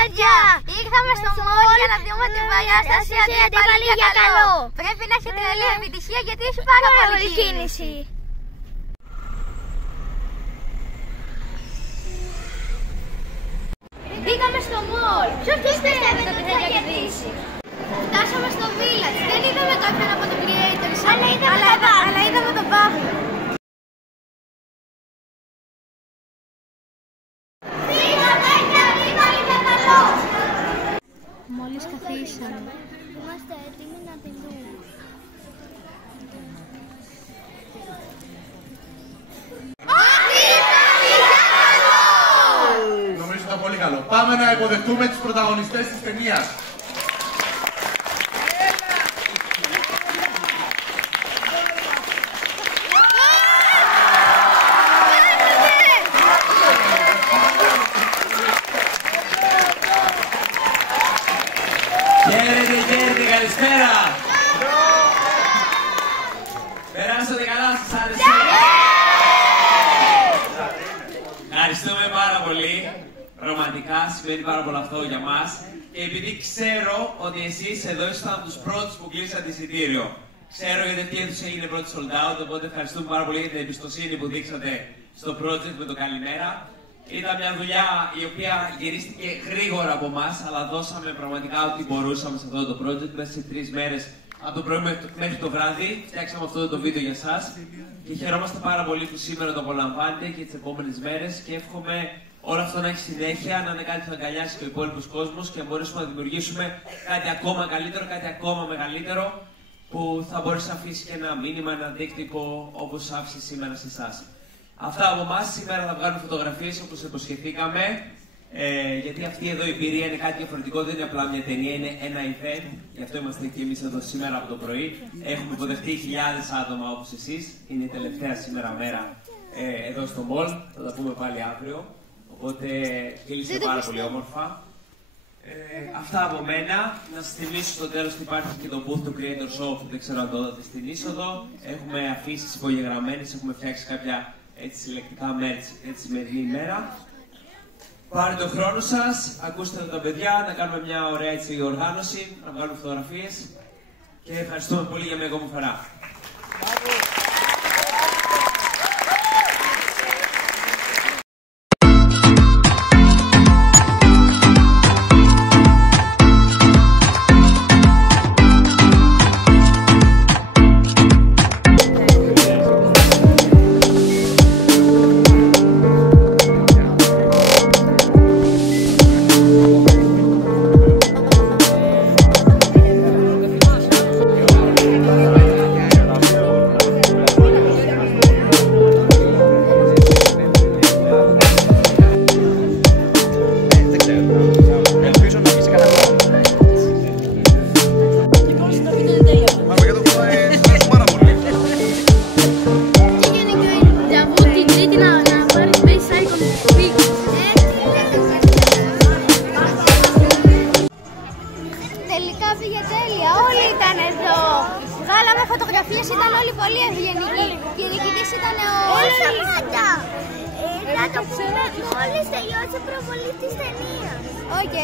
παιδιά! Ήρθαμε στο μόλ για να δούμε την παράσταση Αντίπαλοι για καλό. Πρέπει να έχει τρελή επιτυχία γιατί έχει πάρα πολύ κίνηση. Μπήκαμε στο μόλ. Ποιος πιστεύετε ότι θα κερδίσει? Φτάσαμε στο village. Δεν είδαμε κάποιον από το creators, αλλά είδαμε τον Παύλο. Μόλις καθίσαμε. Είμαστε έτοιμοι να την δούμε. Νομίζω ήταν πολύ καλό. Πάμε να υποδεχτούμε τους πρωταγωνιστές της ταινίας. Χαίρετε, καλησπέρα! Περάσατε καλά, σας άρεσε? Ευχαριστούμε πάρα πολύ. Πραγματικά σημαίνει πάρα πολύ αυτό για μας. Και επειδή ξέρω ότι εσείς εδώ ήσασταν από τους πρώτους που κλείσατε εισιτήριο. Ξέρω γιατί αυτή η αίθουσα έγινε πρώτη sold out, οπότε ευχαριστούμε πάρα πολύ για την εμπιστοσύνη που δείξατε στο project με το καλημέρα. Ήταν μια δουλειά η οποία γυρίστηκε γρήγορα από εμάς, αλλά δώσαμε πραγματικά ό,τι μπορούσαμε σε αυτό το project. Μέσα σε 3 μέρες, από το πρωί μέχρι το βράδυ, φτιάξαμε αυτό το βίντεο για σας. Και χαιρόμαστε πάρα πολύ που σήμερα το απολαμβάνετε και τις επόμενες μέρες. Και εύχομαι όλο αυτό να έχει συνέχεια, να είναι κάτι που θα αγκαλιάσει και ο υπόλοιπος κόσμος και να μπορέσουμε να δημιουργήσουμε κάτι ακόμα καλύτερο, κάτι ακόμα μεγαλύτερο, που θα μπορέσει να αφήσει και ένα μήνυμα, ένα αντίκτυπο όπως άφησε σήμερα σε εσάς. Αυτά από εμάς. Σήμερα θα βγάλουμε φωτογραφίες όπως υποσχεθήκαμε. Γιατί αυτή εδώ η εμπειρία είναι κάτι διαφορετικό, δεν είναι απλά μια ταινία, είναι ένα event. Γι' αυτό είμαστε και εμείς εδώ σήμερα από το πρωί. Έχουμε υποδεχτεί χιλιάδες άτομα όπως εσείς. Είναι η τελευταία σήμερα μέρα εδώ στο mall. Θα τα πούμε πάλι αύριο. Οπότε κύλησε πάρα πολύ όμορφα. Αυτά από μένα. Να σας θυμίσω στο τέλος ότι υπάρχει και το booth του Creator Show που δεν ξέρω αν το είδατε στην είσοδο. Έχουμε αφήσεις υπογεγραμμένες, έχουμε φτιάξει κάποια έτσι συλλεκτικά merch για τη σημερινή ημέρα. Πάρετε τον χρόνο σας, ακούστε τα παιδιά, να κάνουμε μια ωραία έτσι οργάνωση, να βγάλουμε φωτογραφίες και ευχαριστούμε πολύ για μια ακόμη φορά. Τελικά πήγε τέλεια, όλοι ήταν εδώ. Βγάλαμε φωτογραφίες, ήταν όλοι πολύ ευγενικοί. Και η διοικητής ήταν όλοι. Να το πούμε μόλις τελειώσει η προβολή της ταινίας. Οκ.